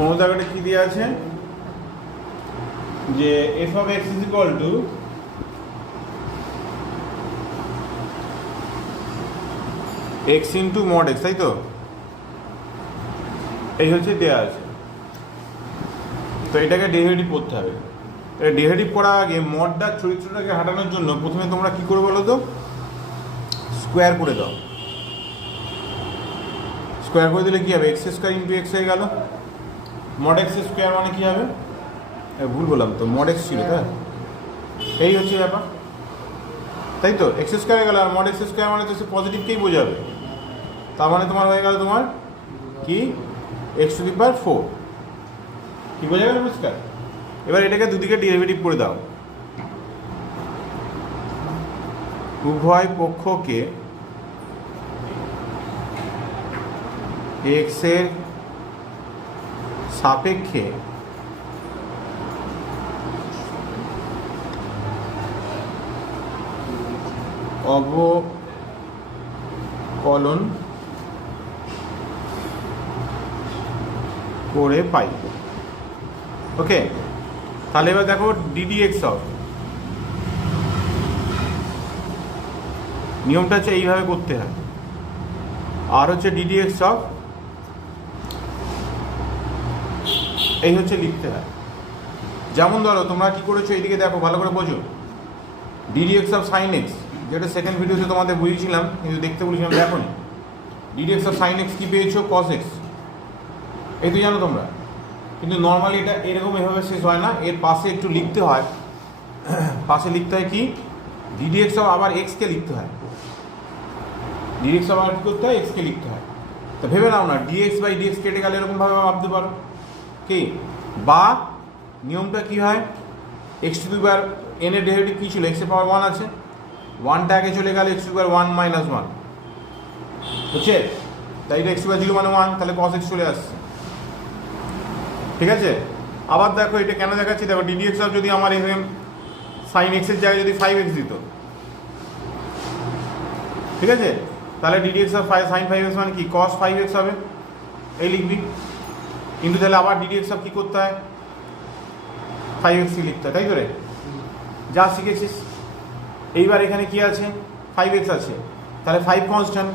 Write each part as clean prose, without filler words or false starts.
কোনো জায়গাটা কি দেওয়া আছে যে F of X is equal to x into mod x, তাই তো? এই হচ্ছে দেওয়া আছে। তো এটাকে ডেরিভেটিভ করতে হবে। ডেরিভেটিভ করার আগে মডটার চরিত্রটাকে হাঁটানোর জন্য প্রথমে তোমরা কি করবে বলো তো, স্কোয়ার করে দাও। স্কোয়ার করে দিলে কি হবে, এক্স স্কোয়ার ইন্টু এক্স হয়ে গেল। মড এক্স স্কোয়ার মানে কি হবে, ভুল বললাম তো, মড এক্স ছিল তাই। এই হচ্ছে ব্যাপার, তাই তো? এক্স স্কোয়ার হয়ে গেল, আর মড এক্স স্কোয়ার মানে তো সে পজিটিভকেই বোঝাবে। তার মানে তোমার হয়ে গেল তোমার কি, এক্স টু দি পাওয়ার 4। কি বোঝা গেল পরিষ্কার? এবার এটাকে দুদিকে ডেরিভেটিভ করে দাও। উভয় পক্ষকে এক্স এর সাপেক্ষে অবকলন করে পাই। ওকে, তাহলে এবার দেখো ডিডি এক্স অফ, নিয়মটা হচ্ছে এইভাবে করতে হয়। আর হচ্ছে ডিডি এক্স অফ এই হচ্ছে লিখতে হয়। যেমন ধরো তোমরা কি করেছো, এইদিকে দেখো ভালো করে বোঝো। DD x of sine x, যেটা সেকেন্ড ভিডিওতে তোমাদের বুঝিয়েছিলাম কিন্তু দেখতে বলেছিলাম, দেখো নি। DD x of sine x কি পেয়েছো, কস এক্স। এই তো জানো তোমরা, কিন্তু নর্মালি এটা এরকম এভাবে শেষ হয় না, এর পাশে একটু লিখতে হয়। পাশে লিখতে হয় কি, ডিডি এক্স অফ আবার এক্সকে লিখতে হয়। ডিডি এক্স আবার কী করতে হয়, এক্সকে লিখতে হয়। তো ভেবে নাও না, ডিএক্স বাই ডিএক্স কেটে গেলে এরকমভাবে ভাবতে পারো কি, বা নিয়মটা কি হয়, x to the power N এর ডেরিভেটিভ কী ছিল, এক্সের পাওয়ার 1 আছে, 1টা আগে চলে গেলে x to the power 1 minus 1 হচ্ছে, তাই এটা এক্স টু দি পাওয়ার 0 মানে 1, তাহলে কস এক্স চলে আসছে। ঠিক আছে? আবার দেখো এটা কেন দেখাচ্ছি, দেখো ডিডি এক্স অফ যদি আমার এখানে সাইন এক্সের জায়গায় যদি 5x দিত, ঠিক আছে, তাহলে DD x of sign 5x মানে কি, কস 5x হবে, এই লিখবি। কিন্তু তাহলে আবার ডিডি এক্স অফ কী করতে হয়, 5x লিখতে হয়, তাই তো রে? যা শিখেছিস। এইবার এখানে কি আছে, 5x আছে, তাহলে 5 কনস্ট্যান্ট।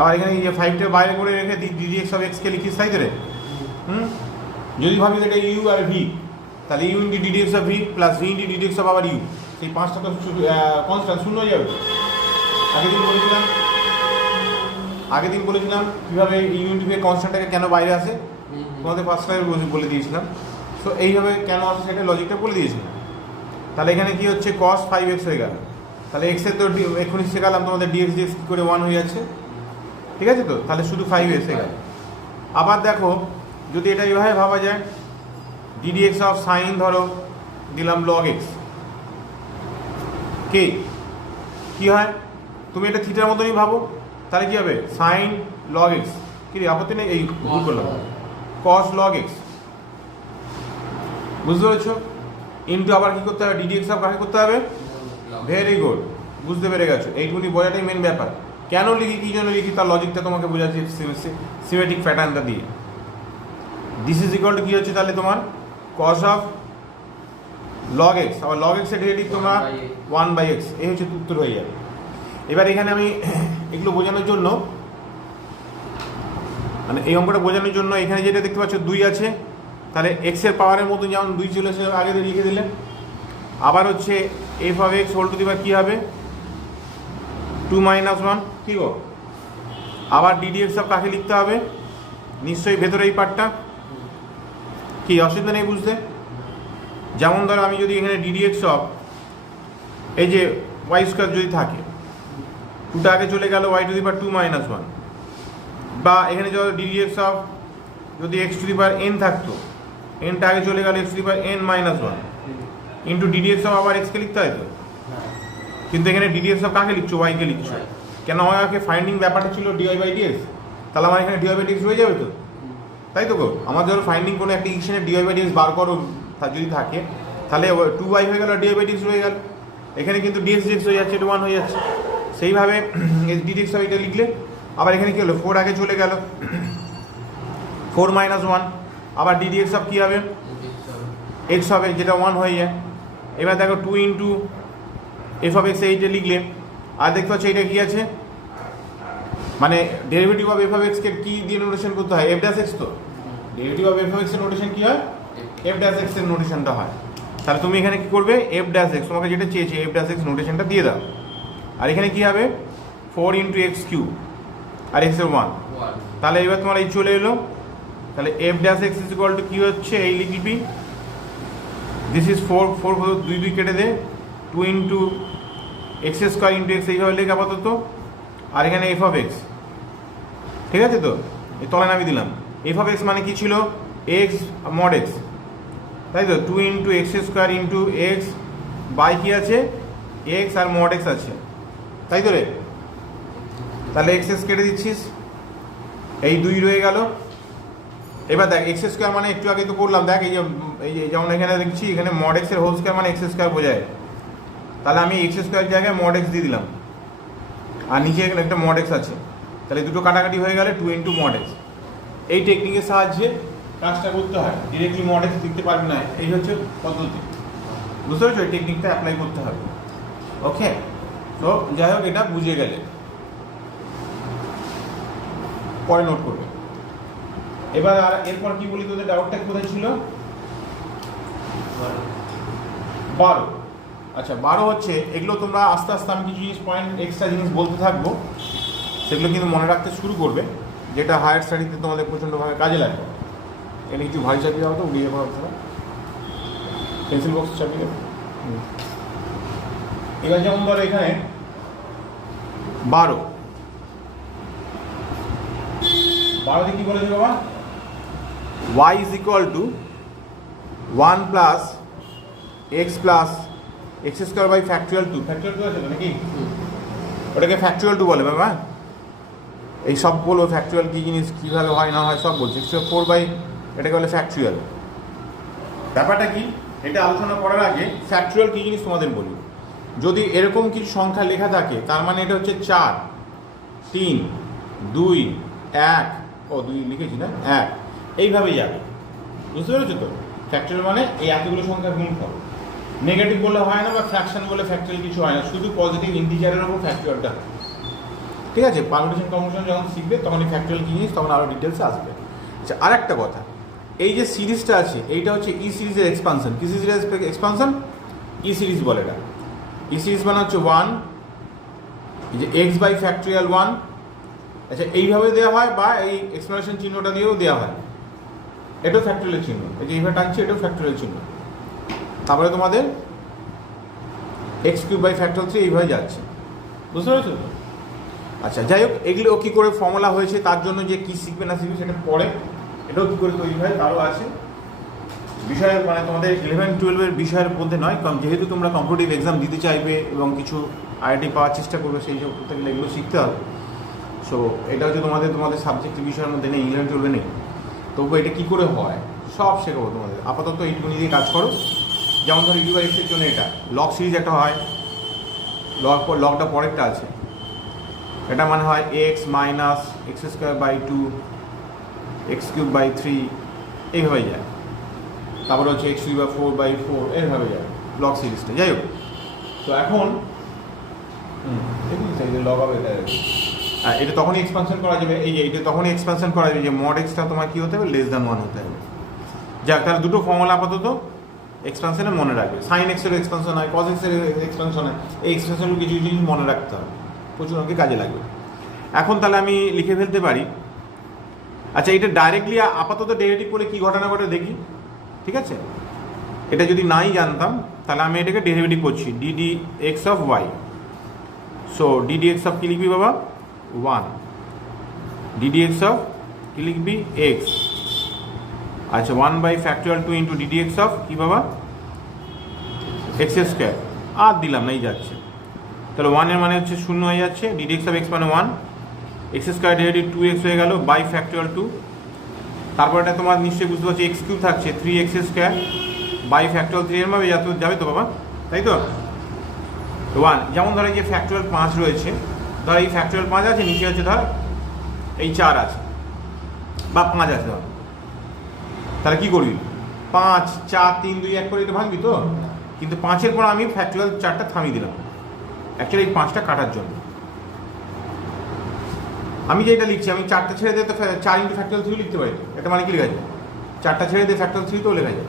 আবার এখানে এই যে 5টা বাইরে করে রেখে ডিডি এক্স অফ এক্সকে লিখিস, তাই তো রে? যদি ভাবি এটা ইউ আর ভি, তাহলে u into DD x of v plus v into DD x of আবার ইউ, সেই 5টা তো কনস্ট্যান্ট শূন্য হয়ে যাবে। আগের দিন বলেছিলাম কীভাবে ইউ ইন্টু ভি এর কনস্ট্যান্টটাকে কেন বাইরে আসে, তোমাদের ফার্স্ট টাইমে বলে দিয়েছিলাম। সো এইভাবে কেন আসে সেটা লজিকটা বলে দিয়েছিলাম। তাহলে এখানে কি হচ্ছে, কস 5x হয়ে গেল, তাহলে এক্সের তো এক্ষুনি শেখালাম তোমাদের ডিএক্স ডিএক্স কী করে 1 হয়ে যাচ্ছে, ঠিক আছে তো? তাহলে শুধু 5x হয়ে গেল। আবার দেখো যদি এটা এইভাবে ভাবা যায়, ডিডি এক্স অফ সাইন ধরো দিলাম লগ এক্স, কি হয়, তুমি এটা থিটার মতনই ভাবো, তাহলে কি হবে, সাইন লগ এক্স, কি রে আপত্তি নেই, এই ভুল করলাম, কস লগ এক্স, বুঝতে পেরেছো? ইন্টু আবার কি করতে হবে, ডিডি এক্স অফ কাকে করতে হবে, ভেরি গুড, বুঝতে পেরে গেছো। এইটুকুনি বোঝাটাই মেন ব্যাপার। কেন লিখি, কী জন্য লিখি, তার লজিকটা তোমাকে বোঝাচ্ছি সিমেট্রিক প্যাটার্নটা দিয়ে। দিস ইজ ইকুয়াল টু কী হচ্ছে তাহলে তোমার, কস অফ লগ এক্স, আবার লগ এক্সের ডেরিভেটিভ তোমার 1/x, এই হচ্ছে উত্তর হয়ে যাবে। এবার এখানে আমি এগুলো বোঝানোর জন্য, মানে এই অঙ্কটা বোঝানোর জন্য এখানে যেটা দেখতে পাচ্ছ 2 আছে, তাহলে এক্সের পাওয়ারের মতো যেমন 2 চলে এসে আগে দিয়ে লিখে দিলে। আবার হচ্ছে F of X whole to the power কী হবে, 2 মাইনাস 1, ঠিক গো। আবার ডিডি এক্স অফ কাকে লিখতে হবে, নিশ্চয়ই ভেতরে এই পার্টটা, কি অসুবিধা নেই বুঝতে। যেমন ধরো আমি যদি এখানে ডিডি এক্স অফ এই যে ওয়াই স্কোয়ার যদি থাকে, 2টা আগে চলে গেল y to the power 2 minus 1, বা এখানে যদি ডিডি এক্স অফ যদি x to the power n থাকতো, nটা আগে চলে গেল x to the power n minus 1 into DD x of আবার এক্সকে লিখতে হয় তো, কিন্তু এখানে ডিডি এক্স অফ কাকে লিখছো, ওয়াইকে লিখছো। কেন আমাকে ফাইন্ডিং ব্যাপারটা ছিল ডিওয়াই বাই ডিএক্স, তাহলে আমার এখানে ডিওয়াই বাই ডিএক্স হয়ে যাবে তো, তাই তো গো? আমার ধরো ফাইন্ডিং কোনো একটা ইকুয়েশনের ডিওয়াই বাই ডিএক্স বার করো যদি থাকে, তাহলে 2y হয়ে গেল, ডিওয়াই বাই ডিএক্স হয়ে গেল। এখানে কিন্তু ডিএক্স ডিএক্স হয়ে যাচ্ছে, এটা 1 হয়ে যাচ্ছে। সেইভাবে ডিডি এক্স অফ এটা লিখলে আবার এখানে কী হলো, 4 আগে চলে গেল, 4 মাইনাস 1, আবার ডিডি এক্স অফ কী হবে, এক্স হবে, যেটা 1 হয়ে যায়। এবার দেখো 2 ইন্টু এফ অফ এক্স এইটা লিখলে, আর দেখতে পাচ্ছ এটা কী আছে, মানে ডেরিভেটিভ অফ এফ অফ এক্সকে কী দিয়ে নোটেশন করতে হয়, এফ ড্যাশ এক্স। তো ডেরিভেটিভ অফ এফ অফ এক্সের নোটেশন কী হয়, এফ ড্যাশ এক্সের নোটেশনটা হয়। তাহলে তুমি এখানে কী করবে, এফ ড্যাশ এক্স, তোমাকে যেটা চেয়েছে এফ ড্যাশ এক্স নোটেশনটা দিয়ে দাও। আর এখানে কী হবে, 4 ইন্টু এক্স কিউ, আর এক্সের 1। তাহলে এবার তোমার এই চলে এলো, তাহলে F dash X is equal to কী হচ্ছে, এই লিখবি, দিস ইজ 4, 4 2 2 কেটে দে, 2 into X square into x, এইভাবে লেখা আপাতত। আর এখানে এফ অফ এক্স, ঠিক আছে, তো এই তলায় নামিয়ে দিলাম। এফ অফ এক্স মানে কি ছিল, এক্স মড এক্স, তাই তো, 2 into X square into X by কী আছে, এক্স আর মড এক্স আছে, তাই তো রে। তাহলে এক্স এক্স কেটে দিচ্ছিস, এই 2 রয়ে গেল। এবার দেখ এক্স স্কোয়ার মানে একটু আগে তো করলাম, দেখ এই যে যেমন এখানে দেখছি, এখানে মড এক্সের হোল স্কোয়ার মানে এক্স স্কোয়ার বোঝায়। তাহলে আমি এক্স স্কোয়ার জায়গায় মড এক্স দিয়ে দিলাম, আর নিচে এখানে একটা মড এক্স আছে, তাহলে দুটো কাটাকাটি হয়ে গেলে 2 ইন্টু মড এক্স। এই টেকনিকের সাহায্যে কাজটা করতে হয়, ডিরেক্টলি মড এক্স লিখতে পারবি না, এই হচ্ছে পদ্ধতি, বুঝতে পারছো, এই টেকনিকটা অ্যাপ্লাই করতে হবে। ওকে, তো যাই হোক, এটা বুঝে গেলে পরে নোট করবে। এবার আর এরপর কি বলি, তোদের ডাউটটা কোথায় ছিল, 12। আচ্ছা 12 হচ্ছে, এগুলো তোমরা আস্তে আস্তে আমি কিছু জিনিস পয়েন্ট এক্সট্রা জিনিস বলতে থাকবো, সেগুলো কিন্তু মনে রাখতে শুরু করবে, যেটা হায়ার স্টাডিতে তোমাদের প্রচণ্ডভাবে কাজে লাগবে। এখানে কিছু ভারী চাপিয়ে দাও তো, উড়িয়ে দেওয়া হচ্ছে না, পেন্সিল বক্স চাপিয়ে দেবো। এবার যেমন ধরো এখানে 12 কি বলেছে বাবা, y is equal to 1 plus x plus x square by factorial 2। Factorial 2 আছে তো নাকি, ওটাকে ফ্যাক্টরিয়াল 2 বলে বাবা। এই সব বলো ফ্যাক্টরিয়াল কী জিনিস, কীভাবে হয় না হয় সব বলছি। 4 বাই এটাকে বলে ফ্যাক্টরিয়াল। ব্যাপারটা কি, এটা আলোচনা করার আগে ফ্যাক্টরিয়াল কী জিনিস তোমাদের বলি। যদি এরকম কিছু সংখ্যা লেখা থাকে, তার মানে এটা হচ্ছে 4 3 2 1, ও 2 লিখেছি না, 1, এইভাবে যাবে, বুঝতে পেরেছো তো। ফ্যাক্টরিয়াল মানে এই এতগুলো সংখ্যার গুণফল। নেগেটিভ বলে হয় না, বা ফ্র্যাকশন বলে ফ্যাক্টরিয়াল কিছু হয় না, শুধু পজিটিভ ইন্টিজারের উপর ফ্যাক্টরিয়ালটা হয়, ঠিক আছে। পারমিটেশন কম্বিনেশন যখন শিখবে তখন এই ফ্যাক্টরিয়াল কী জিনিস তখন আরও ডিটেলসে আসবে। আচ্ছা, আর একটা কথা, এই যে সিরিজটা আছে এইটা হচ্ছে ই সিরিজের এক্সপানশন। কি সিরিজের এক্সপানশন, ই সিরিজ বলে এটা। ই সিরিজ মানে হচ্ছে 1, এই যে এক্স বাই ফ্যাক্টরিয়াল 1। আচ্ছা, এইভাবে দেওয়া হয়, বা এই এক্সপ্লেনেশন চিহ্নটা দিয়েও দেওয়া হয়, এটাও ফ্যাক্টরিয়াল চিহ্ন। এই যে এইভাবে টানছে, এটাও ফ্যাক্টরিয়াল চিহ্ন। তারপরে তোমাদের এক্স কিউব বাই ফ্যাক্টরিয়াল 3 এইভাবে যাচ্ছে, বুঝতে পেরেছো তো। আচ্ছা, যাই হোক, এগুলো কী করে ফর্মুলা হয়েছে, তার জন্য যে কী শিখবে না শিখবে সেটা পরে, এটাও কী করে তৈরি হয় তারও আছে বিষয়, মানে তোমাদের 11-12 বিষয়ের মধ্যে নয়, কারণ যেহেতু তোমরা কম্পিটিটিভ এক্সাম দিতে চাইবে এবং কিছু আইআইটি পাওয়ার চেষ্টা করবে, সেই সব করতে গেলে এগুলো শিখতে হবে। সো এটা হচ্ছে তোমাদের সাবজেক্টিভ বিষয়ের মধ্যে নেই, 11-12 নেই, তবু এটা কী করে হয় সব শেখাবো তোমাদের। আপাতত এইটুকুনি দিয়ে কাজ করো। যেমন ধরো ইউ বাই এক্সের জন্য এটা লগ সিরিজ একটা হয়, লগটা পরেরটা আছে, এটা মানে হয় x minus x square by 2 x cube by 3, এইভাবে যায়। তারপরে হচ্ছে এক্স কিউব বাই 4 বাই 4, এইভাবে যায় লগ সিরিজটা। যাই হোক, তো এখন লগ হবে এটা তখনই এক্সপানশন করা যাবে, এই যে এটা তখনই এক্সপানশন করা যাবে যে মড এক্সটা তোমার কী হতে হবে, লেস দ্যান 1 হতে হবে। যাক, তাহলে দুটো ফর্মুলা আপাতত এক্সপানশনে মনে রাখবে। সাইন এক্সের এক্সপানশন হয়, কজ এক্সের এক্সপানশন হয়, এই এক্সপানশনগুলো কিছু কিছু জিনিস মনে রাখতে হবে, প্রচুর অঙ্কে কাজে লাগবে। এখন তাহলে আমি লিখে ফেলতে পারি। আচ্ছা, এটা ডাইরেক্টলি আপাতত ডেরিভেটিভ করে কী ঘটনা ঘটে দেখি, ঠিক আছে। এটা যদি নাই জানতাম তাহলে আমি এটাকে ডেরিভেটিভ করছি, D D x of Y. So D D x of কী লিখবি বাবা, 1, ডিডি এক্স অফ কী লিখবি, এক্স। আচ্ছা, 1 by factorial 2 into DD x of কী বাবা, এক্স স্কোয়ার। আর দিলাম নাই, যাচ্ছে। তাহলে 1 এর মানে হচ্ছে 0 হয়ে যাচ্ছে, ডিডি এক্স অফ এক্স মানে 1, এক্স স্কোয়ার ডেরিভেটিভ 2x হয়ে গেল বাই ফ্যাক্টরিয়াল 2। তারপর এটা তোমার নিশ্চয়ই বুঝতে পারছি এক্স কিউব থাকছে 3x স্কোয়ার বাই ফ্যাক্টরিয়াল 3 এর ভাবে যাবে তো বাবা, তাই তো। 1 যেমন ধরো যে ফ্যাক্টরিয়াল 5 রয়েছে, ধর এই ফ্যাক্টরিয়াল 5 আছে, নিচে হচ্ছে ধর এই 4 আছে বা 5 আছে ধর, তাহলে কি করবি 5 4 3 2 1 করে এটা ভাঙবি তো, কিন্তু 5-এর পর আমি ফ্যাক্টরিয়াল 4টা থামিয়ে দিলাম অ্যাকচুয়ালি এই 5টা কাটার জন্য। আমি যেটা লিখছি আমি 4টা ছেড়ে দিয়ে তো 4 ইন্টু ফ্যাক্টরিয়াল 3 লিখতে পারি, এটা মানে কি লেখা যায় 4টা ছেড়ে দিয়ে ফ্যাক্টরিয়াল 3 তো লেখা যায়,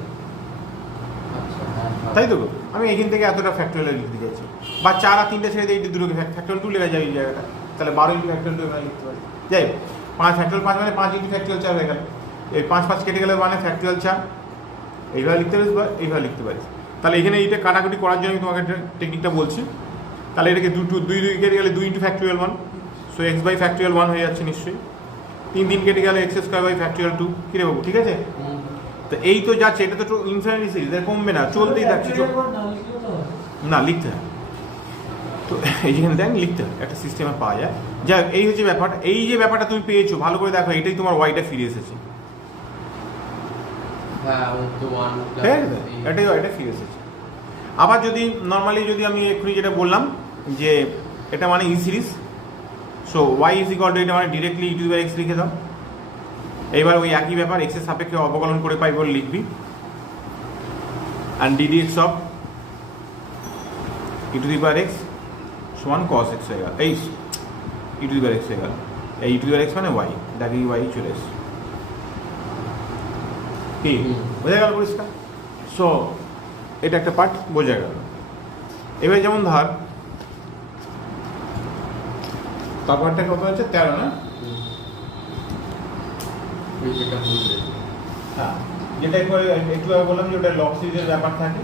তাই তো? আমি এখান থেকে এতটা ফ্যাক্টরিয়াল লিখতে চাইছি, বা 4 আর 3টা ছেড়ে দিয়ে এই দুটোকে ফ্যাক্টরিয়াল 2 লেখা যায় এই জায়গাটা, তাহলে 12 ইন্টু ফ্যাক্টরিয়াল 2 এখানে লিখতে পারি। যাই হোক 5 ফ্যাক্টরিয়াল 5 মানে 5 ইন্টু ফ্যাক্টরিয়াল 4 হয়ে গেল, এই 5 5 কেটে গেলে মানে ফ্যাক্টরিয়াল 4 এইভাবে লিখতে পারিস বা এইভাবে লিখতে পারিস। তাহলে এখানে এইটা কাটাকুটি করার জন্য আমি তোমাকে একটা টেকনিকটা বলছি। তাহলে এটাকে 2 কেটে গেলে 2 into factorial 1, so x by factorial 1 হয়ে যাচ্ছে নিশ্চয়ই। 3 কেটে গেলে এক্স স্কোয়ার বাই ফ্যাক্টরিয়াল 2, কী রে বাবু ঠিক আছে? তো এই তো যাচ্ছে, এটা তো ইনফিনিটি সিরিজ, এর কমবে না, চলতেই থাকছে। না লিখতে হয় তো, এই যেখানে দেখ লিখতে হয়, একটা সিস্টেমে পাওয়া যায়। যাই হোক এই হচ্ছে ব্যাপারটা, এই যে ব্যাপারটা তুমি পেয়েছো ভালো করে দেখো, এটাই তোমার ওয়াইটা ফিরে এসেছে, এটাই ওয়াইটা ফিরে এসেছে। আবার যদি নর্মালি যদি আমি এক্ষুনি যেটা বললাম যে এটা মানে E series, so Y is equal to এটা মানে directly E to the power X লিখে দাও। এইবার ওই একই ব্যাপার এক্সের সাপেক্ষে অবকলন করে পাই বলে লিখবি, and D x of E to the power x সমান কস এক্স হয়ে গেল, এই ই টু দি পাওয়ার এক্স হয়ে গেল, এই ই টু দি পাওয়ার এক্স মানে ওয়াই, দেখি ওয়াই চলে এসছে, কি বোঝা গেল পরিষ্কার? সো এটা একটা পার্ট বোঝা গেল। এবার যেমন ধর তারপরটা কত হচ্ছে 13 না? হ্যাঁ, যেটা একটু বললাম যে ওটা লগ সিরিজের ব্যাপার থাকে,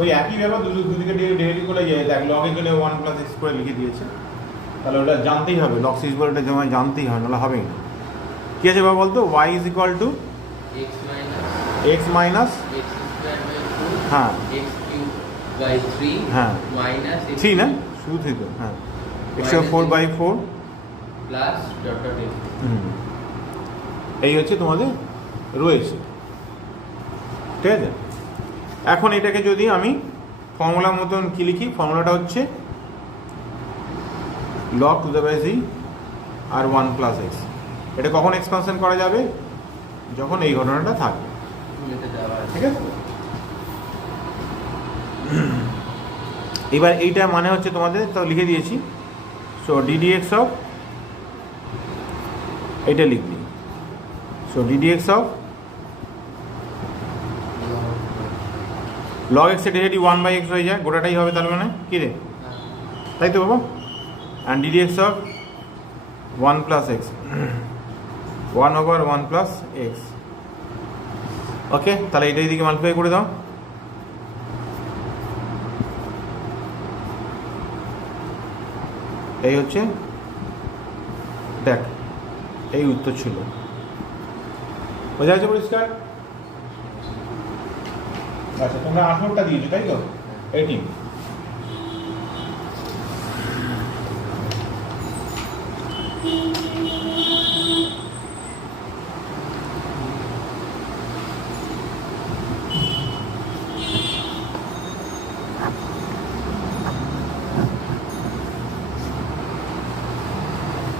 ওই একই ব্যাপার দুদিকে ডেরিভেটিভ করে যায়, দেখ লগের জন্য 1 প্লাস এক্স করে লিখে দিয়েছে, তাহলে ওটা জানতেই হবে, লগ সিরিজ বলে ওটা জমা জানতেই হয়, নাহলে হবেই না। কী আছে বাবা বলতো? Y is equal to x minus হ্যাঁ হ্যাঁ 3 না, শুধু 3 তো, হ্যাঁ এক্স 4/4 প্লাস এই হচ্ছে তোমাদের রয়েছে, ঠিক আছে? এখন এটাকে যদি আমি ফর্মুলার মতন কি লিখি, ফর্মুলাটা হচ্ছে log to the base e আর 1 প্লাস এক্স। এটা কখন এক্সপানশন করা যাবে? যখন এই ঘটনাটা থাকবে, ঠিক আছে? এবার এইটা মানে হচ্ছে তোমাদের তো লিখে দিয়েছি, সো ডিডিএক্স অফ এটা লিখবি, so ddx of log x এর ডেরিভেটিভ 1/x হয়ে যায়, গোটাটাই হবে তার মানে কি রে, তাই তো বাবা? And ddx of 1 plus X 1/1 plus X. Okay, তাহলে এটা এদিকে মাল্টিপ্লাই করে দাও, এই হচ্ছে দেখ এই উত্তর ছিল, বোঝা যাচ্ছে পরিষ্কার? আচ্ছা তোমরা 18টা দিয়েছো তাই তো, 18।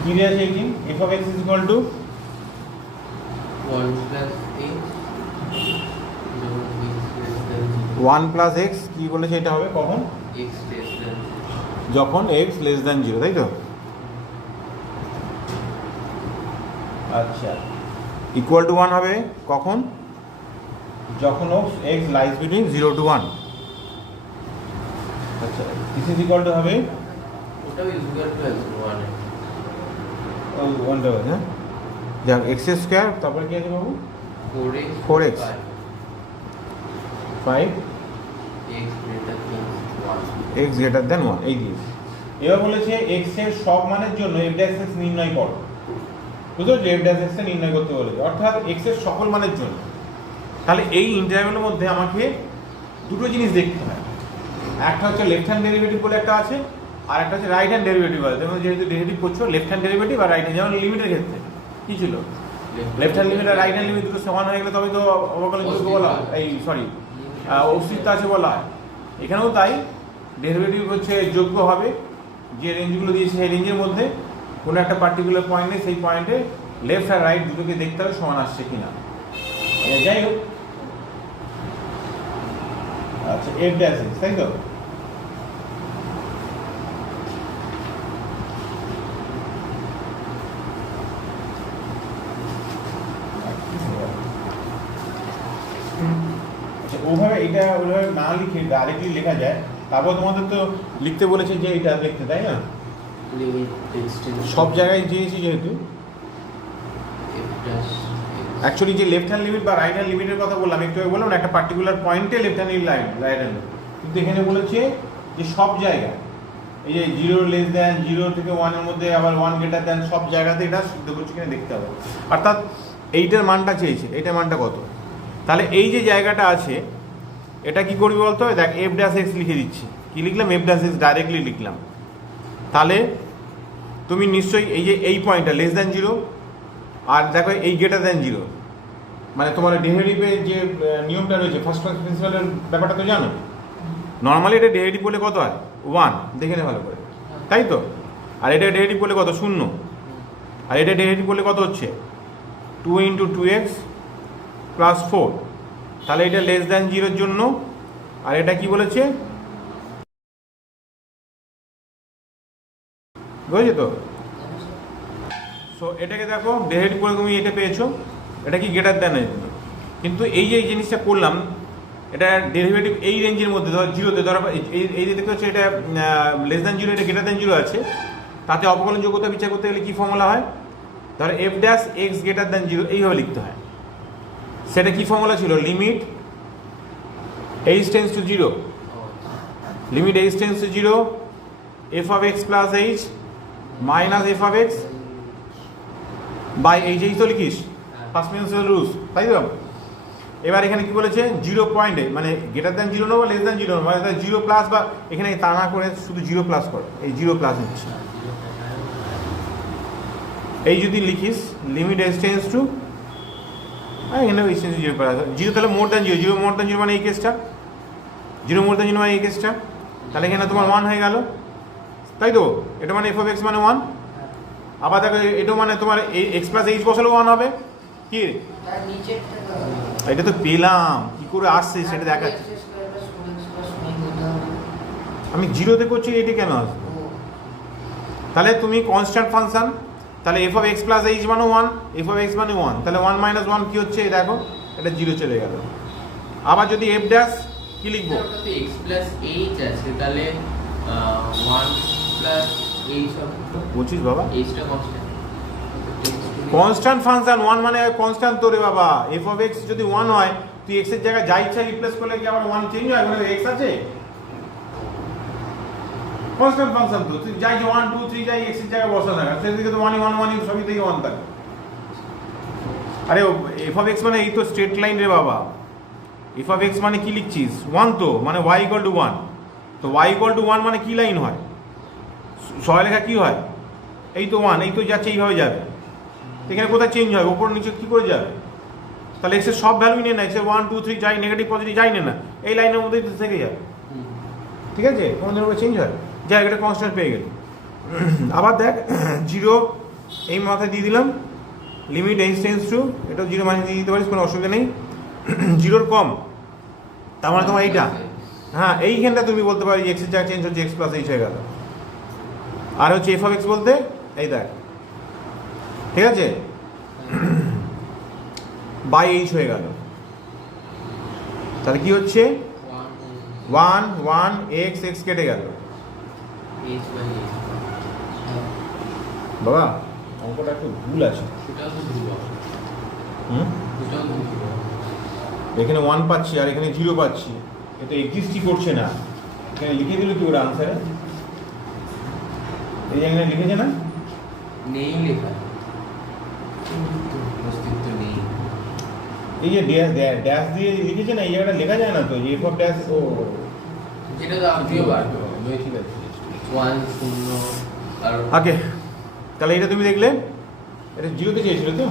কি দেওয়া আছে 18? f of x is equal to 1 plus x 1 plus x, কি বলেছে এটা হবে কখন? x less than যখন x লেস দ্যান 0, তাই তো? আচ্ছা, ইকুয়াল টু 1 হবে কখন? যখন x লাইজ বিটুইন 0 to 1। আচ্ছা, দিস ইজ ইকুয়াল টু হবে ওটাও ইকুয়াল টু 1 1টা হবে, হ্যাঁ যাক এক্স স্কোয়ার, তারপরে কি আছে বাবু? 4x 5 x গ্রেটার দেন 1, এই দিয়েছে। এবার বলেছে x এর সব মানের জন্য f ড্যাশ x নির্ণয় করো, বুঝছো? যে f ড্যাশ x এ নির্ণয় করতে বলেছে, অর্থাৎ x এর সকল মানের জন্য। তাহলে এই ইন্টারভ্যালের মধ্যে আমাকে দুটো জিনিস দেখতে হয়, একটা হচ্ছে লেফট হ্যান্ড ডেরিভেটিভ বলে একটা আছে, আর একটা হচ্ছে রাইট হ্যান্ড ডেরিভেটিভ আছে। যেমন যেহেতু ডেরিভেটিভ করছো লেফট হ্যান্ড ডেরিভেটিভ আর রাইট হ্যান্ড, যেমন লিমিটের ক্ষেত্রে কি ছিল, লেফট হ্যান্ড লিমিট আর রাইট হ্যান্ড লিমিট দুটো সমান হয়ে গেলে তবে তো অবকলন যোগ্য বলা হয়, এই সরি অস্তিত্ব আছে বলা হয়। এখানেও তাই, ডেরিভেটিভ হচ্ছে যোগ্য হবে যে রেঞ্জগুলো দিয়েছে সেই রেঞ্জের মধ্যে, কোনো একটা পার্টিকুলার পয়েন্টে সেই পয়েন্টে লেফট আর রাইট দুটোকে দেখতে হবে সমান আসছে কিনা। যাই হোক, আচ্ছা এফ ড্যাশ এক্স, তাই তো? ওভাবে এটা ওইভাবে না লিখে ডাইরেক্টলি লেখা যায়। তারপর তোমাদের তো লিখতে বলেছে যে এটা লিখতে, তাই না? লিমিট এক্সটেন্স সব জায়গায় দিয়েছি যেহেতু। অ্যাকচুয়ালি যে লেফট হ্যান্ড লিমিট বা রাইট হ্যান্ড লিমিটের কথা বললাম একটু আগে, বললাম না একটা পার্টিকুলার পয়েন্টে left hand line right hand, কিন্তু এখানে বলেছে যে সব জায়গায়, এই যে 0 লেস দেন 0 থেকে 1 এর মধ্যে, আবার 1 গ্রেটার দেন, সব জায়গাতে এটা সিদ্ধ করছে কিনা দেখতে হবে। অর্থাৎ এইটার মানটা চেয়েছে, এইটার মানটা কত। তাহলে এই যে জায়গাটা আছে এটা কি করবি বলতো? দেখ এফ ড্যাশ এক্স লিখে দিচ্ছি। কি লিখলাম? এফ ড্যাশ এক্স ডাইরেক্টলি লিখলাম। তাহলে তুমি নিশ্চয়ই এই যে এই পয়েন্টটা লেস দ্যান 0 আর দেখো এই গ্রেটার দ্যান 0, মানে তোমার ডেরিভেটিভের যে নিয়মটা রয়েছে ফার্স্ট প্রিন্সিপালের ব্যাপারটা তো জানো। নর্মালি এটা ডেরিভেটিভ বলে কত হয়? 1, দেখে নে ভালো করে, তাই তো? আর এটা ডেরিভেটিভ বলে কত? 0। আর এটা ডেরিভেটিভ বলে কত হচ্ছে? 2 × 2x + 4। তাহলে এটা লেস দ্যান 0-র জন্য, আর এটা কি বলেছে? বুঝেছো তো? সো এটাকে দেখো ডেরিভেটিভ করে তুমি এটা পেয়েছো, এটা কি গ্রেটার দ্যান এর জন্য। কিন্তু এই যে জিনিসটা করলাম, এটা ডেরিভেটিভ এই রেঞ্জের মধ্যে, ধর 0-তে, ধরো এই যে দেখতে হচ্ছে এটা লেস দ্যান 0, এটা গ্রেটার দ্যান 0 আছে, তাতে অবকলন যোগ্যতা বিচার করতে গেলে কি ফর্মুলা হয়? ধর f dash x greater than 0 এইভাবে লিখতে হয়। সেটা কি ফর্মুলা ছিল? Limit h tends to 0, limit h tends to 0 f of x plus h minus f of x by h, এই তো লিখিস ফার্স্ট প্রিন্সিপাল রুলস, তাই তো? এবার এখানে কি বলেছে? 0 পয়েন্টে, মানে গ্রেটার দ্যান 0 নেবো, লেস দ্যান 0 নেবো, মানে 0 প্লাস, বা এখানে তা না করে শুধু 0 প্লাস কর, এই 0 প্লাস নিচ্ছে। এই যদি লিখিস লিমিট h টেন্ডস টু, এখানে h টেন্ডস টু 0 প্লাস 0, তাহলে মোর দ্যান 0, 0 মোর দ্যান 0 মানে এই কেসটা, 0 মোর দ্যান 0 মানে এই কেসটা, তাহলে এখানে তোমার 1 হয়ে গেল, তাই তো? এটা মানে f of x মানে 1। আবার দেখো এটা মানে তোমার এই x প্লাস h বসালেও 1 হবে। কি এটা তো পেলাম, কি করে আসছে সেটা দেখাচ্ছি। আমি 0-তে করছি, এটা কেন আসবে? তাহলে তুমি কনস্ট্যান্ট ফাংশন, তাহলে f of x plus h মানে 1, f of x মানে 1, তাহলে 1 - 1 কি হচ্ছে? দেখো এটা 0 চলে গেল। আবার যদি f ড্যাশ কি লিখবো? ওটাতে x plus h আছে, তাহলে 1 plus h হবে। বুঝছিস বাবা? h টা কনস্ট্যান্ট, কনস্ট্যান্ট ফাংশন 1 মানে কনস্ট্যান্ট তো রে বাবা। f of x যদি 1 হয়, তুই x এর জায়গায় যা ইচ্ছা রিপ্লেস করলে কি আবার 1 চেঞ্জ হয়? মানে x আছে, কনস্ট্যান্ট ফাংশন তো তুই যাই যে 1 2 3 যাই x এর জায়গায় বসা থাকে, সেদিকে তো 1 1 1 সবই থেকে 1 থাকে। আরে f of x মানে এই তো স্ট্রেট লাইন রে বাবা। f of x মানে কি লিখছিস? 1 তো, মানে y = 1, তো y = 1 মানে কি লাইন হয়? সরলরেখা কি হয়? এই তো 1, এই তো যাচ্ছে, এইভাবে যাবে। এখানে কোথায় চেঞ্জ হয়? উপর নিচে কি করে যাবে? তাহলে x এর সব ভ্যালুই নেই না, x এর 1 2 3 যাই, নেগেটিভ পজিটিভ যাই না, এই লাইনের মধ্যেই তো থেকে যাবে। ঠিক আছে? কোনো ধরনের চেঞ্জ হয়? যাই, এটা কনস্ট্যান্ট পেয়ে গেল। আবার দেখ 0 এই মাথায় দিয়ে দিলাম, লিমিট h টেন্ডস টু, এটাও 0 মানে দিয়ে দিতে পারিস, কোনো অসুবিধা নেই। 0-র কম, তার মানে তোমার এইটা, হ্যাঁ এইখানটা তুমি বলতে পারি x এর জায়গায় চেঞ্জ হচ্ছে, x প্লাস h হয়ে গেল। আর হচ্ছে f of x বলতে এই দেখ, ঠিক আছে, বাই h হয়ে গেল। তাহলে কি হচ্ছে? 1 1 x x কেটে গেল। h by h বাবা অঙ্কটা একটু ভুল আছে। সেটাও তো ভুল হবে। সেটাও তো ভুল হবে। এখানে 1 পাচ্ছি আর এখানে 0 পাচ্ছি, এটা এক্সিস্টই করছে না। এখানে লিখে দিল কি ওর আনসারে? এই এখানে লিখেছে না? নেই লেখা, অস্তিত্ব নেই। এই যে ড্যাশ দিয়ে লিখেছে না, এই জায়গাটা লেখা যায় না তো, যে f of ড্যাশ। ও যেটা তো আপনিও বার করবেন, ঠিক আছে। 1 0 আর ওকে, তাহলে এটা তুমি দেখলে এটা 0-তে চেয়েছিল তো।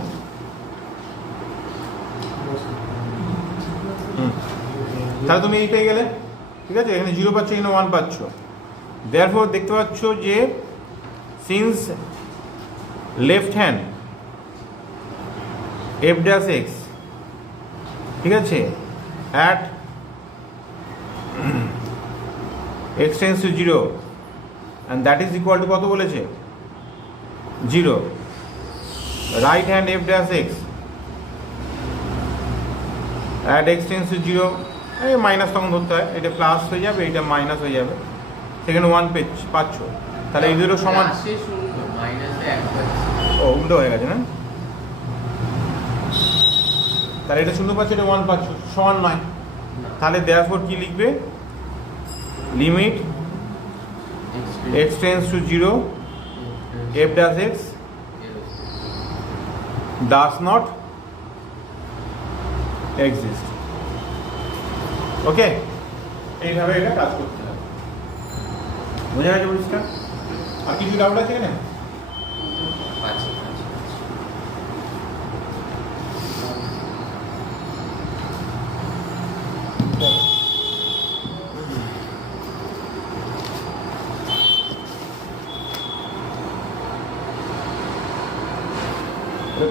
তাহলে তুমি এই পেয়ে গেলে, ঠিক আছে? এখানে 0 পাচ্ছ, এখানে 1 পাচ্ছ। দেয়ারফর দেখতে পাচ্ছ যে since left hand F dash x, ঠিক আছে, at x tends to zero and that is equal two কত বলেছে, zero. Right hand F dash x at x tends to zero, এই মাইনাস তখন ধরতে হয়, এটা প্লাস হয়ে যাবে, এটা মাইনাস হয়ে যাবে, সেখানে 1 পাচ্ছ, তাহলে এই দুটো সমান। প্লাসে শূন্য, মাইনাসে 1 পাচ্ছি। ও উল্টো হয়ে গেছে না, তাহলে এটা শূন্য পাচ্ছ, এটা 1 পাচ্ছ, সমান নয়। না। তাহলে দেয়ারফর কি লিখবে, limit X tends to zero F does X does not exist. Okay, এইভাবে এটা কাজ করতে হবে। বোঝা গেছে পরিষ্কার? আর কিছু ডাউট আছে এখানে? পাচ্ছি।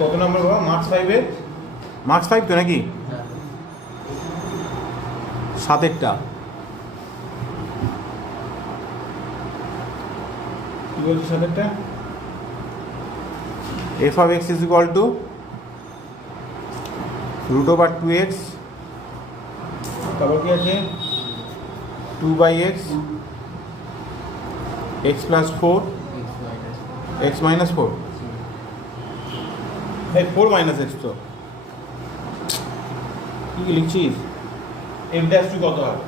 কত নম্বর বাবা? মার্কস 5-এর, মার্কস 5 তো নাকি? না। 7-এরটা কি বলছি? 7-এরটা F of X is equal to root over 2x, তারপর কি আছে 2/x x plus 4 x minus 4, এই 4 মাইনাস x তো কি লিখছিস, এফ ড্যাশ টু কত হবে?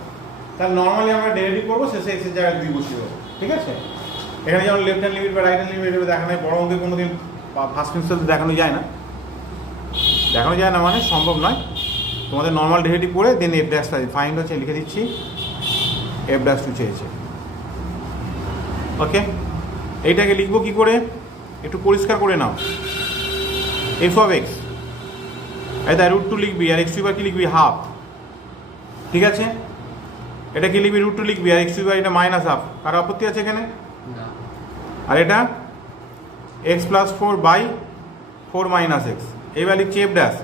তাহলে নর্মালি আমরা ডেরিভেটিভ করবো, শেষে x এর জায়গায় 2 বসিয়ে দেবো, ঠিক আছে? এখানে যেমন লেফট হ্যান্ড লিমিট বা রাইট হ্যান্ড লিমিট দেখানো হয়, বড় অঙ্কে কোনোদিন ফার্স্ট প্রিন্সিপাল দেখানো যায় না, মানে সম্ভব নয়। তোমাদের নর্মাল ডেরিভেটিভ করে দেন এফ ড্যাশ ফাইন্ড হচ্ছে, লিখে দিচ্ছি এফ ড্যাশ টু চেয়েছে। ওকে, এইটাকে লিখবো কি করে একটু পরিষ্কার করে নাও। এফ অফ এক্স, এই তাই রুট টু লিখবি, আর এক্স টু কি লিখবি, হাফ, ঠিক আছে? এটা কি লিখবি, রুট টু লিখবি, আর এক্স টু এটা মাইনাস হাফ, কারো আপত্তি আছে এখানে? না। আর এটা এক্স প্লাস 4/4 মাইনাস এক্স, এইবার লিখছি এফ ড্যাশ,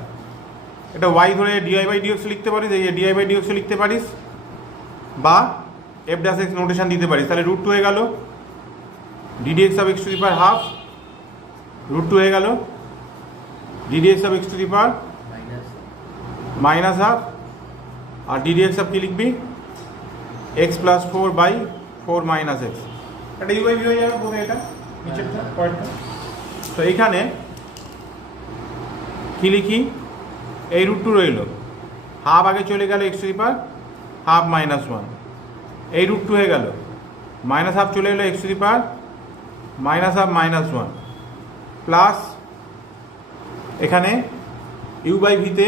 এটা ওয়াই ধরে ডিআই/ডিএক্স লিখতে পারিস, এই ডিআই/ডিএক্স লিখতে পারিস, বা এফ ড্যাশ এক্স নোটেশন দিতে পারিস। তাহলে রুট টু হয়ে গেল d d x of x to the power half, root two হয়ে গেল d d x of x to the power minus half, আর ডিডিএক্স অফ কি লিখবি, এক্স প্লাস 4/4 মাইনাস এক্স, এটা ইউ/ভি হয়ে যাবে বোধহয়, এটা নিচেরটা পয়েন্টটা। তো এইখানে কি লিখি, এই রুট টু রইল, হাফ আগে চলে গেল x to the power half minus 1, এই রুট টু হয়ে গেল, মাইনাস হাফ চলে এলো x to the power minus half minus 1, plus এখানে ইউ/ভিতে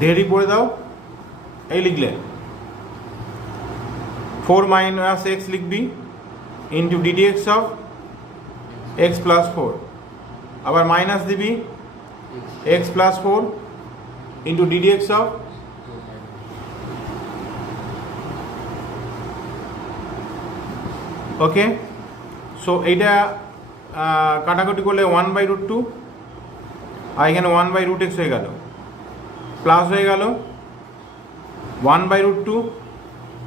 ডেরিভেটিভ করে দাও, এই লিখলে 4 মাইনাস এক্স লিখবি into D D X of x plus 4, আবার মাইনাস দিবি x plus 4 into D D X of okay. So এইটা কাটাকুটি করলে 1/√2, আর এখানে 1/√x হয়ে গেল, প্লাস হয়ে গেল 1/√2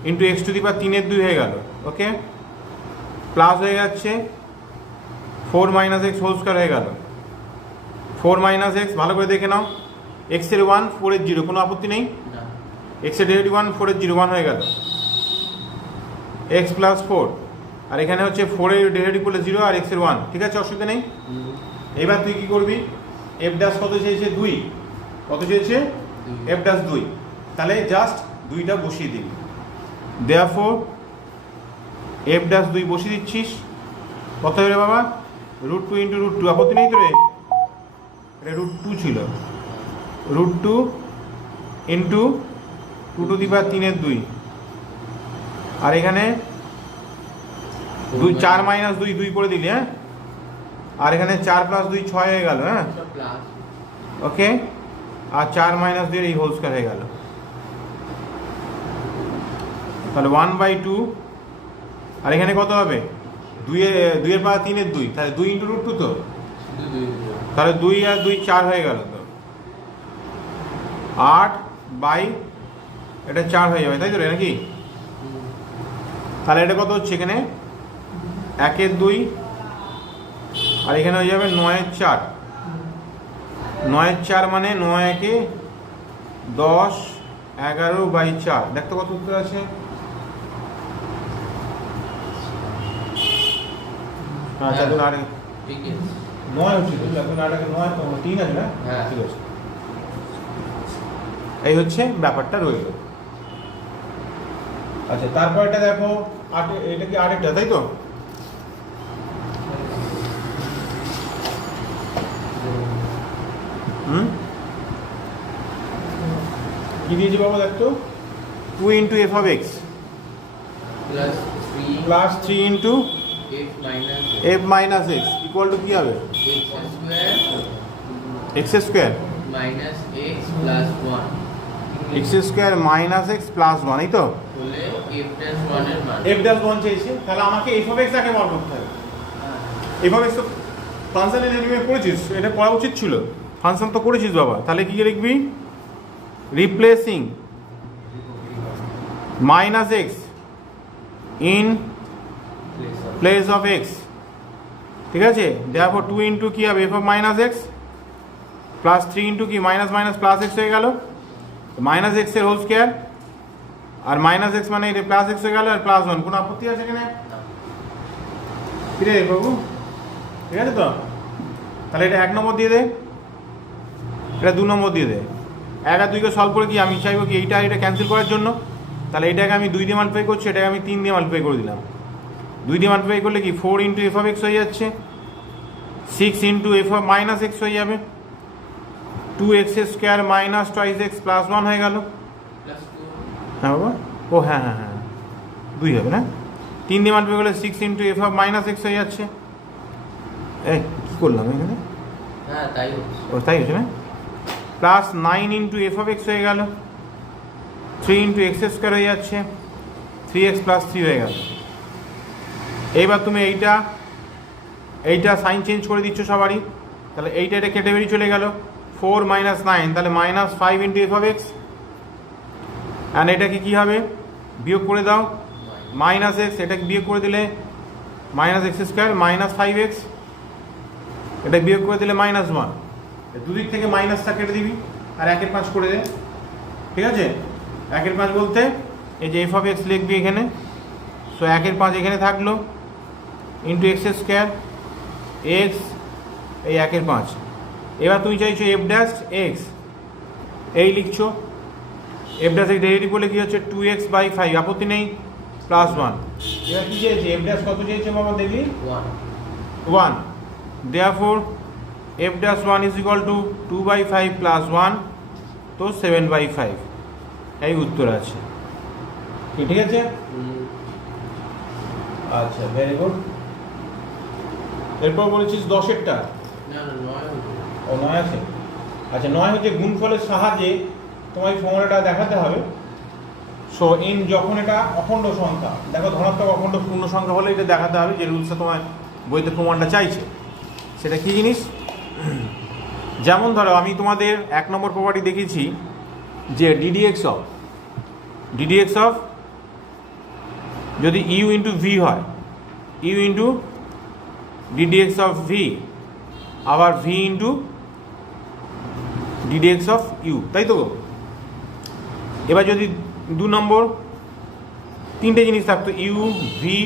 ইন্টু এক্স টু দি পাওয়ার 3/2 হয়ে গেল, ওকে, প্লাস হয়ে যাচ্ছে 4 মাইনাস এক্স হোল স্কোয়ার হয়ে গেল, 4 মাইনাস এক্স ভালো করে দেখে নাও, এক্সের 1 4-এর 0, কোনো আপত্তি নেই, এক্সের ডেরিভেটিভ 1 4-এর 0 1 হয়ে গেল, এক্স প্লাস 4, আর এখানে হচ্ছে 4-এর ডেরিভেটিভ করলে 0 আর এক্সের 1, ঠিক আছে, অসুবিধা নেই। এবার তুই কী করবি, এফ ড্যাশ কত চেয়েছে, 2, কত চেয়েছে, এফ ড্যাশ 2, তাহলে জাস্ট 2টা বসিয়ে দিবি, দেয়ারফর এফ ড্যাশ 2 বসিয়ে দিচ্ছিস, কত হবে বাবা, √2 ইন্টু √2, আপত্তি নেই তো রে, এটা √2 ছিল, √2 ইন্টু 2 টু দি পাওয়ার 3/2, আর এখানে 2 4 মাইনাস 2 2 করে দিলি, হ্যাঁ, আর এখানে 4 প্লাস 2 6 হয়ে গেল, হ্যাঁ, ওকে, আর 4 মাইনাস 2 এই হোল স্কয়ার হয়ে গেল, তাহলে 1/2, আর এখানে কত হবে 2 পাওয়ার 3 2, তাহলে 2 ইন্টু √2 তো, শুধু 2 তাহলে 2 আর 2 4 হয়ে গেল তো, 8 বাই এটা 4 হয়ে যাবে, তাই তো রে নাকি? তাহলে এটা কত হচ্ছে এখানে 1 এর 2 আর এখানে হয়ে যাবে 9 এর 4, 9 এর 4 মানে 9 একে 10 11 বাই 4, দেখতো কত উত্তর আছে? আচ্ছা তো আর ঠিক আছে। 9 হচ্ছে তো, এখন আর 9 তো 3 আছে না? হ্যাঁ। ঠিক আছে, এই হচ্ছে ব্যাপারটা রইল। আচ্ছা তারপর এটা দেখো 8, এটা কি 8 তাই তো? কি দিয়েছি বাবা দেখতো? 2 into F of x plus 3 plus 3 into f minus F minus x equal to কি হবে? x square x square minus x plus 1 x square minus x plus 1, এই তো? হলে f dash 1 এর মান। এফ ড্যাশ 1 চেয়েছে, তাহলে আমাকে এফ অফ এক্স আগে বার করতে হবে। এফ অফ এক্স তো ফাংশনের এলিমেন্ট করেছিস, এটা পড়া উচিত ছিল, ফাংশন তো করেছিস বাবা। তাহলে কি লিখবি? Replacing minus x in place of x, ঠিক আছে? দেখো 2 ইন্টু কি হবে F of minus x plus 3 into কি মাইনাস মাইনাস প্লাস এক্স হয়ে গেল, মাইনাস এক্স এর হোল স্কোয়ার, আর মাইনাস এক্স মানে এটা প্লাস এক্স হয়ে গেল, আর প্লাস 1, কোনো আপত্তি আছে এখানে? কিরে বাবু, ঠিক আছে তো? তাহলে এটা 1 নম্বর দিয়ে দে, এটা 2 নম্বর দিয়ে দে। 1 আর 2কে সলভ করে কি আমি চাইবো কি এইটা এটা ক্যান্সেল করার জন্য, তাহলে এটাকে আমি 2 দিয়ে মাল্টিপ্লাই করছি, এটাকে আমি 3 দিয়ে মাল্টিপ্লাই করে দিলাম। 2 দিয়ে মাল্টিপ্লাই করলে কি 4 ইন্টু এফ অফ এক্স হয়ে যাচ্ছে, 6 into F of minus x হয়ে যাবে, 2x square minus twice x plus 1 হয়ে গেল। প্লাস 2 হ্যাঁ বাবা, ও হ্যাঁ হ্যাঁ হ্যাঁ 2 হবে না, 3 দিয়ে মাল্টিপ্লাই করলে 6 into F of minus x হয়ে যাচ্ছে। এই কী করলাম এখানে? হ্যাঁ তাই হচ্ছে। ও তাই হচ্ছে না, plus 9 into F of x হয়ে গেল, 3 ইন্টু এক্স স্কোয়ার হয়ে যাচ্ছে, 3x প্লাস 3 হয়ে গেল। এইবার তুমি এইটা সাইন চেঞ্জ করে দিচ্ছ সবারই, তাহলে এইটা এটা কেটে বেরিয়ে চলে গেল, 4 মাইনাস 9, তাহলে minus 5 into F of x, and এটাকে কী হবে বিয়োগ করে দাও, মাইনাস এক্স, এটাকে বিয়োগ করে দিলে minus x square minus 5x, এটা বিয়োগ করে দিলে মাইনাস 1, দুদিক থেকে মাইনাসটা কেটে দিবি আর 1 এর 5 করে দে, ঠিক আছে? 1 এর 5 বলতে এই যে এফ অফ এক্স লিখবি এখানে, সো 1 এর 5 এখানে থাকলো ইন্টু এক্স স্কোয়ার এক্স, এই 1 এর 5। এবার তুমি চাইছো এফ ড্যাশ এক্স, এই লিখছো, এফ ড্যাশ এক্স ডেরিভেটিভ করলে কী হচ্ছে 2x বাই 5, আপত্তি নেই, প্লাস 1। এবার কী চেয়েছে এফ ড্যাশ, কত চেয়েছে বাবা দেখলি? 1। therefore f dash 1 is equal to 2 by 5 plus 1, তো 7 by 5, এই উত্তর আছে। ঠিক আছে? আচ্ছা ভেরি গুড। এরপর বলেছিস 10-এরটা, না না 9 হচ্ছে। ও 9 আছে। আচ্ছা 9 হচ্ছে গুণফলের সাহায্যে তোমার এই ফর্মুলাটা দেখাতে হবে। সো ইন যখন এটা অখণ্ড সংখ্যা, দেখো ধনাত্মক অখণ্ড পূর্ণ সংখ্যা হলে এটা দেখাতে হবে, যে রুলসটা তোমার বইতে প্রমাণটা চাইছে সেটা কী জিনিস। যেমন ধরো আমি তোমাদের 1 নম্বর প্রপার্টি দেখিয়েছি যে ডিডিএক্স অফ যদি ইউ ইন্টু ভি হয়, U into D D X of V, আবার V into D D X of U, তাই তো? এবার যদি 2 নম্বর 3টে জিনিস থাকতো, ইউ ভি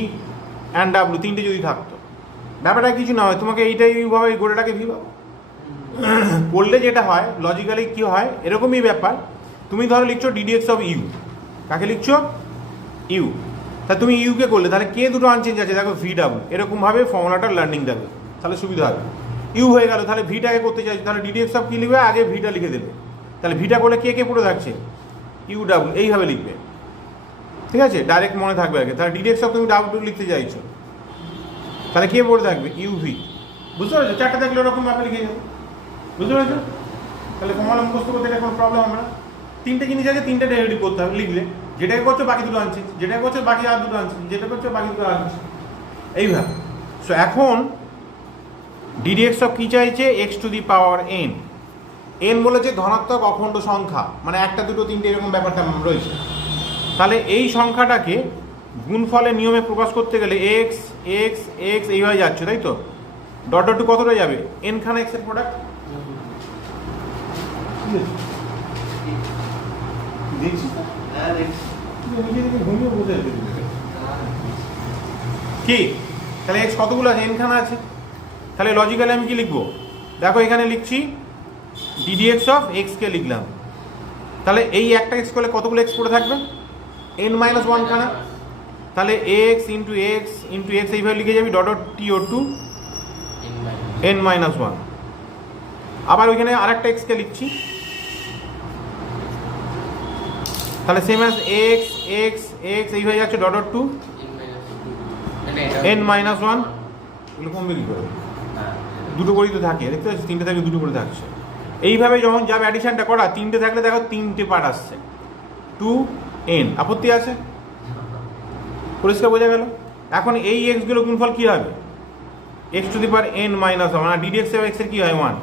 অ্যান্ড ডাব্লু, 3টে যদি থাকতো, ব্যাপারটা কিছু না হয়, তোমাকে এইটাই ইউ ভাবে গোটাটাকে ভি পাবো। পড়লে যেটা হয় লজিক্যালি কী হয়, এরকমই ব্যাপার। তুমি ধরো লিখছো ডিডিএক্স অফ ইউ, কাকে লিখছো? ইউ। তা তুমি ইউকে করলে তাহলে কে দুটো আনচেঞ্জ আছে, দেখো ভি ডাব্লু, এরকমভাবে ফর্মুলাটা লার্নিং দেবে, তাহলে সুবিধা হবে। ইউ হয়ে গেল, তাহলে ভিটাকে করতে চাইছো, তাহলে ডিডিএক্স অফ কী লিখবে, আগে ভিটা লিখে দেবে, তাহলে ভিটা করলে কে কে পড়ে থাকছে, ইউ ডাব্লু, এইভাবে লিখবে, ঠিক আছে? ডাইরেক্ট মনে থাকবে আগে। তাহলে ডিডিএক্স অফ তুমি ডাব্লু লিখতে চাইছো, তাহলে কে পড়ে থাকবে, ইউভি। বুঝতে পেরেছো? 4টে থাকলে ওরকম ভাবে লিখে যাবে, বুঝতে পেরেছো? তাহলে ফর্মুলা মুখস্থ করতে এটা কোনো প্রবলেম হবে না। 3টে জিনিস আছে, 3টে ডেরিভেটিভ করতে হবে, লিখলে যেটাকে করছো বাকি দুটো আনছে, যেটা করছো বাকি আর দুটো আনছে, যেটা করছো বাকি দুটো আনছে, এইভাবে। সো এখন ডিডিএক্স অফ কী চাইছে x to the power N. N বলেছে ধনাত্মক অখণ্ড সংখ্যা, মানে একটা দুটো তিনটে এরকম ব্যাপারটা রয়েছে। তাহলে এই সংখ্যাটাকে গুণফলের নিয়মে প্রকাশ করতে গেলে এক্স এক্স এক্স এইভাবে যাচ্ছে, তাই তো? ডট ডট টু কতটা যাবে? এন খানা এক্সের প্রোডাক্ট। কি তাহলে এক্স কতগুলো আছে? এন খানা আছে। তাহলে লজিক্যালি আমি কি লিখবো? দেখো এখানে লিখছি ডিডিএক্স অফ এক্সকে লিখলাম। তাহলে এই একটা এক্স করলে কতগুলো এক্স পড়ে থাকবে? এন মাইনাস ওয়ান খানা। তাহলে x into x into x এইভাবে লিখে যাবি dot dot T O to n minus one. আবার ওইখানে আরেকটা এক্সকে লিখছি, তাহলে same as x x x এইভাবে যাচ্ছে dot dot to n minus one. এগুলো কমবে কী করে? দুটো করেই তো থাকে, দেখতে পাচ্ছি তিনটে থাকলে দুটো করে থাকছে। এইভাবে যখন যাবে অ্যাডিশনটা করা, তিনটে থাকলে দেখো তিনটে পার্ট আসছে, টু এন। আপত্তি আছে? পরিষ্কার বোঝা গেল? এখন এই এক্সগুলো গুণফল কী হবে? X to the power N minus one. আর ডিডিএক্স অফ এক্সের কী হয়? ওয়ান।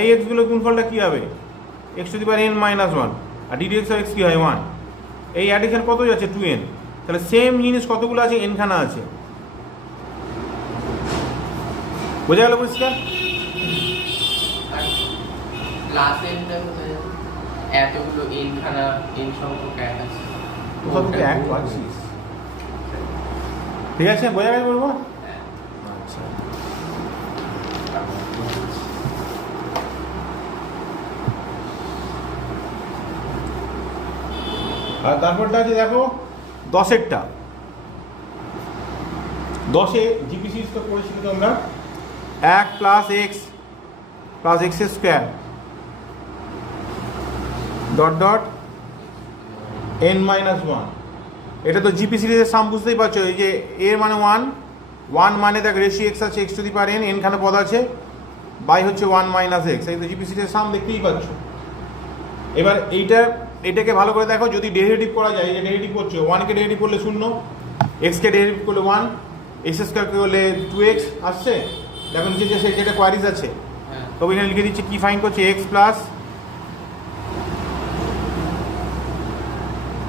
এই এক্সগুলো গুণফলটা কী হবে? X to the power N minus one. আর ডিডিএক্স অফ এক্স কী হয়? ওয়ান। এই অ্যাডিশন কত যাচ্ছে? Two N. তাহলে সেম জিনিস কতগুলো আছে? এন খানা আছে। বোঝা গেল পরিষ্কার? প্লাস এনটা কোথায় যাবে? এতগুলো এন খানা এন সংখ্যক এক আছে। কোথা থেকে এক পাচ্ছিস? ঠিক আছে, বোঝা গেছে বলবো? আচ্ছা, আর তারপরটা আছে দেখো 10-এরটা। 10-এ জিপি সিরিজ তো পড়েছিলে তোমরা, 1 plus x plus x square dot dot N minus one. এটা তো জিপি সিরিজের সাম, বুঝতেই পারছো। এই যে এর মানে ওয়ান, ওয়ান মানে দেখ রেশি এক্স আছে, X to the power N, এনখানে পদ আছে, বাই হচ্ছে ওয়ান মাইনাস এক্স। এই তো জিপি সিরিজের সাম, দেখতেই পাচ্ছ। এবার এটাকে ভালো করে দেখো, যদি ডেরিভেটিভ করা যায়, এই যে ডেরিভেটিভ করছো, ওয়ানকে ডেরিভেটিভ করলে শূন্য, এক্সকে ডেরিভেটিভ করলে ওয়ান, এক্স স্কোয়ারকে করলে টু এক্স আসছে। দেখো নিচে যে যেটা কোয়ারিজ আছে, তবে এখানে লিখে দিচ্ছি কি ফাইন করছে, এক্স প্লাস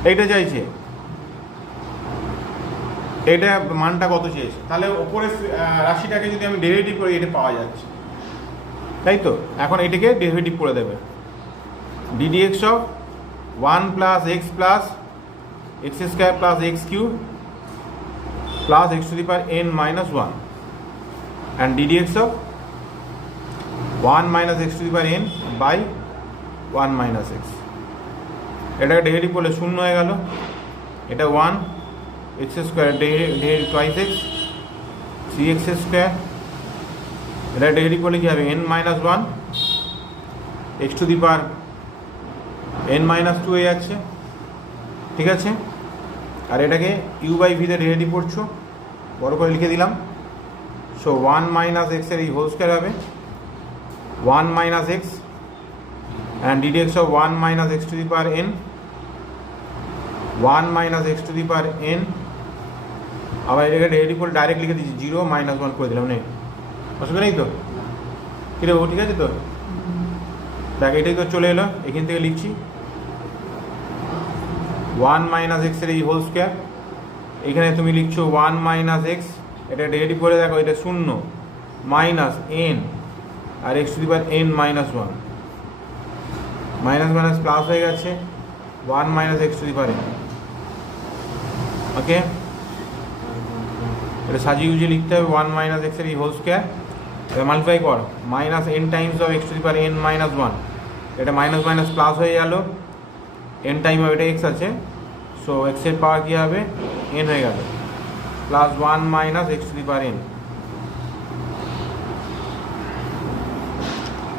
এইটা চাইছে, এটা মানটা কত চেয়েছে। তাহলে ওপরের রাশিটাকে যদি আমি ডেরিভেটিভ করি, এটা পাওয়া যাচ্ছে, তাই তো? এখন এটাকে ডেরিভেটিভ করে দেবে, d d x of one plus x square plus x cube plus x to the power N minus one, and ddx of one minus x to the power n by one minus x. এটাকে derivative করলে শূন্য হয়ে গেল, এটা one, x square derivative twice x, three x square, এটা derivative করলে কী হবে? N minus one, x to the power N minus two হয়ে যাচ্ছে, ঠিক আছে? আর এটাকে ইউ বাই ভিতে ডেরিভেটিভ করছো, বড় করে লিখে দিলাম। সো ওয়ান মাইনাস এক্সের এই হোল স্কোয়ার হবে one minus x, and ddx of one minus x to the power N, one minus x to the power N. আবার এটাকে ডেরিভেটিভ করে ডাইরেক্ট লিখে দিচ্ছি, জিরো মাইনাস ওয়ান করে দিলাম, নেই অসুবিধা নেই তো? কিরে ও ঠিক আছে তো? দেখ এটাই তো চলে এলো, এখান থেকে লিখছি ওয়ান মাইনাস এক্সের এই হোল স্কোয়ার, এখানে তুমি লিখছো ওয়ান মাইনাস এক্স, এটা ডেরিভেটিভ করে দেখো, এটা শূন্য, মাইনাস এন, আর X to the power N minus one, minus minus plus হয়ে গেছে, one minus x to the power N. Okay, এটা সাজিয়ে গুজিয়ে লিখতে হবে, ওয়ান মাইনাস এক্সের এই হোল স্কোয়ার, এটা মাল্টিপ্লাই কর, minus N times of x to the power N minus one, এটা মাইনাস মাইনাস প্লাস হয়ে গেল, এন টাইম হবে, এটা এক্স আছে, সো এক্সের পাওয়ার কী হবে? এন হয়ে গেল, plus one minus x to the power N.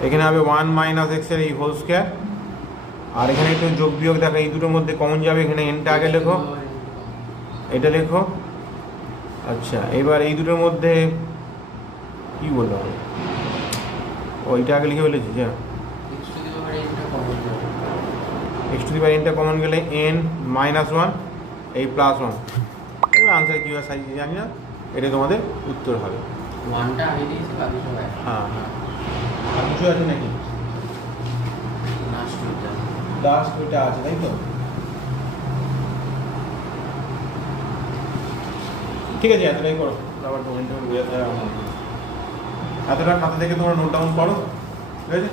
এখানে হবে ওয়ান মাইনাস এক্সের এই হোল স্কোয়ার, আর এখানে একটু যোগ বিয়োগ দেখো, এই দুটোর মধ্যে কমন যাবে, এখানে এনটা আগে লেখো, এটা লেখো। আচ্ছা, এবার এই দুটোর মধ্যে কি বললো, ওইটা আগে লিখে ফেলেছি, যা এক্স টু দি পাওয়ার এনটা কমন গেলে এন মাইনাস ওয়ান, এই প্লাস ওয়ান। এবার আনসার কী হয় সাইজ জানি না, এটা তোমাদের উত্তর হবে। ওয়ানটা আগে দিয়েছে বাকি সবাই হ্যাঁ হ্যাঁ। আর কিছু আছে নাকি? লাস্ট ওইটা লাস্ট ওইটা আছে তাই তো? ঠিক আছে, এতটাই করো, আবার ডকুমেন্ট বোঝাতে হবে। এতটা খাতা থেকে তোমরা নোট ডাউন করো, ঠিক আছে?